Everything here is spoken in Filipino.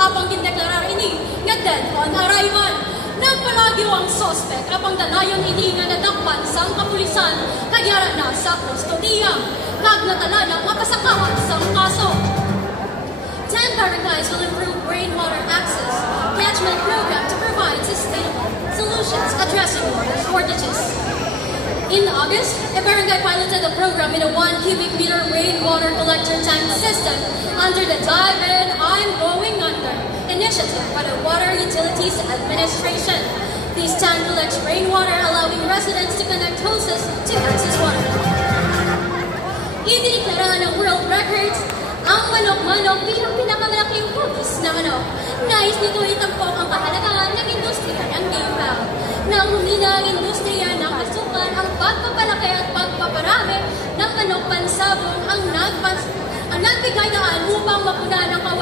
apang gindeklarar ini nga dead on arrival. Nagpalagyo ang sospek apang dalayon ini nga nadakpan sang kapulisan nagyara na sa kustodiya. Nagnatala na mapasakawan sang kaso. 10 barangays will improve rainwater access catchment program to provide sustainable solutions addressing water shortages. In August, a barangay piloted a program in a 1 cubic meter rainwater collector tank system under the Dive In, I'm Going Under initiative by the Water Utilities Administration. These tanks collect rainwater, allowing residents to connect hoses to access water. Idineklara ng world records ang manok-manok bilang pinakamalaking hugis ng manok. Nais nito itampok ang kahalagaan ng industriya ng game bag. Nang humina ang industriya ng kasukan, ang pagpapalaki at pagpaparami ng manok pansabong ang nagbigay daan upang mapunan ang kawalan